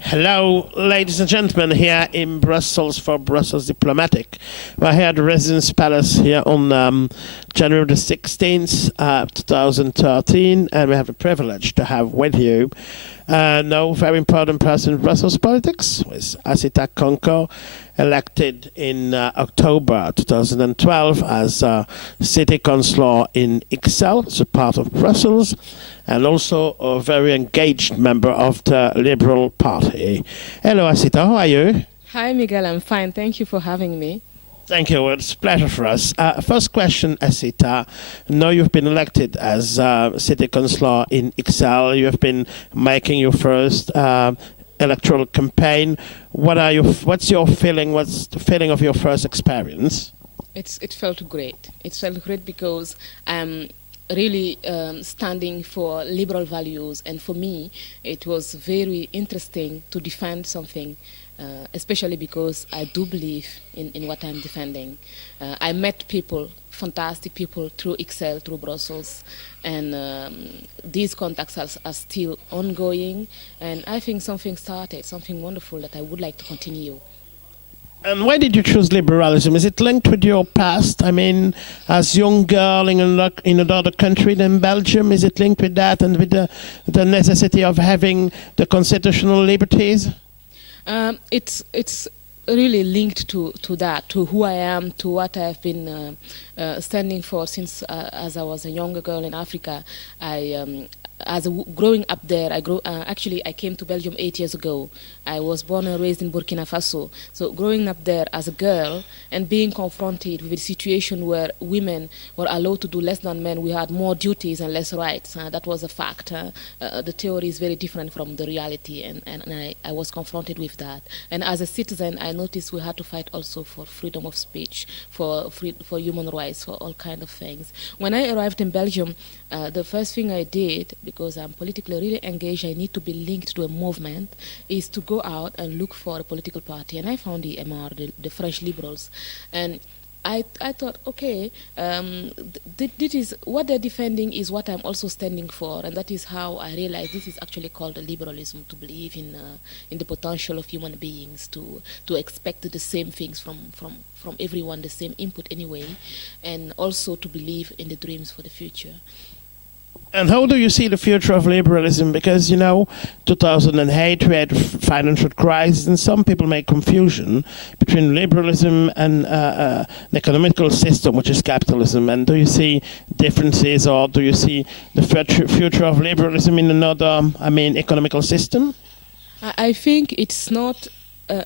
Hello, ladies and gentlemen, here in Brussels for Brussels Diplomatic. We're here at the Residence Palace here on January the 16th, 2013, and we have the privilege to have with you no very important person in Brussels politics, with ASSITA KANKO, elected in October 2012 as city councillor in Ixelles, it's a part of Brussels, and also a very engaged member of the Liberal Party. Hello, ASSITA, how are you? Hi, Miguel. I'm fine. Thank you for having me. Thank you. It's a pleasure for us. First question, ASSITA. Now you've been elected as city councillor in Ixelles. You have been making your first electoral campaign. What's your feeling? What's the feeling of your first experience? It felt great. It felt great because I'm really standing for liberal values, and for me it was very interesting to defend something, especially because I do believe in what I'm defending. I met people, fantastic people, through Ixelles, through Brussels, and these contacts are still ongoing, and I think something started, something wonderful that I would like to continue. And why did you choose liberalism? Is it linked with your past? I mean, as a young girl in another country than Belgium, is it linked with that and with the necessity of having the constitutional liberties? It's really linked to that, to who I am, to what I've been standing for since as I was a younger girl in Africa. Growing up there, actually I came to Belgium 8 years ago. I was born and raised in Burkina Faso. So growing up there as a girl and being confronted with a situation where women were allowed to do less than men, we had more duties and less rights. That was a fact. The theory is very different from the reality, and I was confronted with that. And as a citizen, I noticed we had to fight also for freedom of speech, for human rights, for all kinds of things. When I arrived in Belgium, the first thing I did, because I'm politically really engaged, I need to be linked to a movement, is to go out and look for a political party. And I found the MR, the French liberals. And I thought, okay, this is what they're defending is what I'm also standing for, and that is how I realized this is actually called liberalism, to believe in the potential of human beings, to expect the same things from everyone, the same input anyway, and also to believe in the dreams for the future. And how do you see the future of liberalism? Because, 2008 we had financial crisis, and some people make confusion between liberalism and an economical system, which is capitalism. And do you see differences, or do you see the future of liberalism in another, economical system? I think it's not.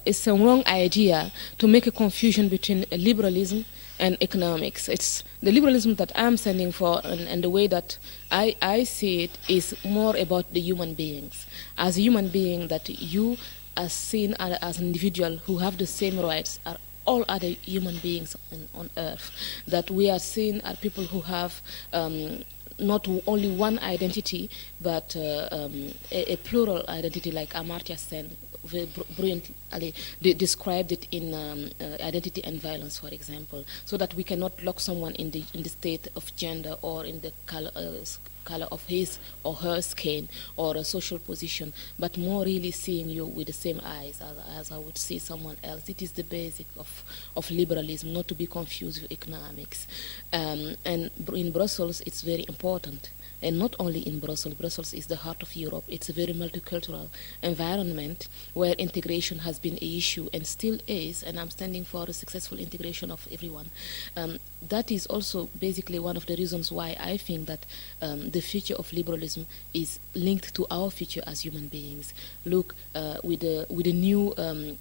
It's a wrong idea to make a confusion between liberalism and economics. It's the liberalism that I'm standing for, and the way that I see it is more about the human beings. As a human being, that you are seen as an individual who have the same rights as all other human beings on earth. That we are seen as people who have not only one identity, but a plural identity, like Amartya Sen very brilliantly described it in Identity and Violence, for example, so that we cannot lock someone in the state of gender or in the color of his or her skin or a social position, but more really seeing you with the same eyes as I would see someone else. It is the basic of liberalism, not to be confused with economics. And in Brussels, it's very important. And not only in Brussels. Brussels is the heart of Europe. It's a very multicultural environment where integration has been an issue and still is, and I'm standing for a successful integration of everyone. That is also basically one of the reasons why I think that the future of liberalism is linked to our future as human beings. Look, with the new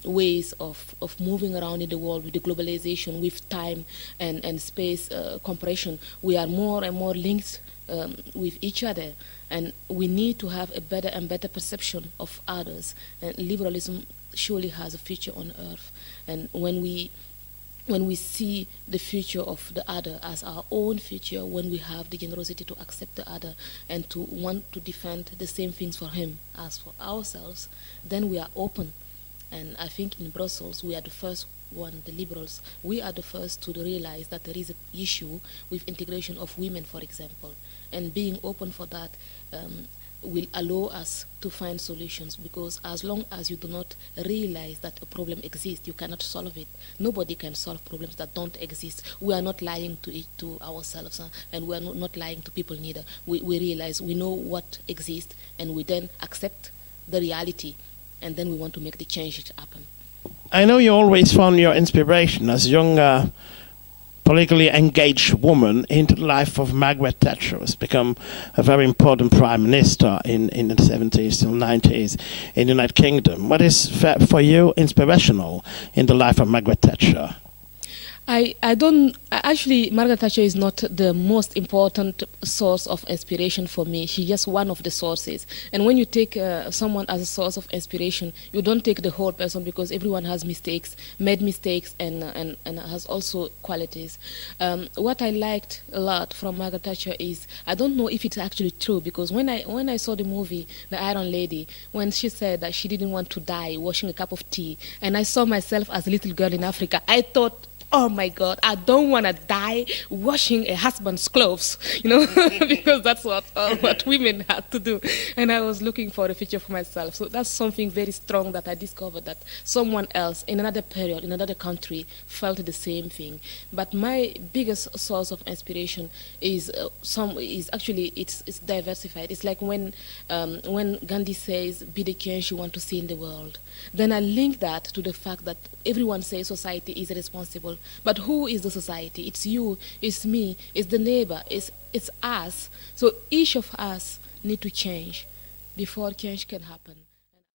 ways of moving around in the world, with the globalization, with time and space compression, we are more and more linked with each other, and we need to have a better and better perception of others, and liberalism surely has a future on earth. And when we see the future of the other as our own future, when we have the generosity to accept the other and to want to defend the same things for him as for ourselves, then we are open. And I think in Brussels we are the first one, the liberals, we are the first to realize that there is an issue with integration of women, for example, and being open for that. will allow us to find solutions, because as long as you do not realize that a problem exists, you cannot solve it. Nobody can solve problems that don't exist. We are not lying to ourselves, and we are not lying to people neither. We realize, we know what exists, and we then accept the reality, and then we want to make the change to happen. I know you always found your inspiration as a young politically engaged woman into the life of Margaret Thatcher, who's become a very important prime minister in the 70s till 90s in the United Kingdom. What is for you inspirational in the life of Margaret Thatcher? Actually, Margaret Thatcher is not the most important source of inspiration for me. She's just one of the sources. And when you take someone as a source of inspiration, you don't take the whole person, because everyone has mistakes, made mistakes, and has also qualities. What I liked a lot from Margaret Thatcher is, I don't know if it's actually true, because when I saw the movie, The Iron Lady, when she said that she didn't want to die washing a cup of tea, and I saw myself as a little girl in Africa, I thought, oh my God, I don't want to die washing a husband's clothes, because that's what women had to do. And I was looking for a future for myself. So that's something very strong that I discovered, that someone else in another period, in another country, felt the same thing. But my biggest source of inspiration is actually it's diversified. It's like when Gandhi says, "Be the change you want to see in the world." Then I link that to the fact that everyone says society is responsible. But who is the society? It's you, it's me, it's the neighbor, it's us. So each of us need to change before change can happen.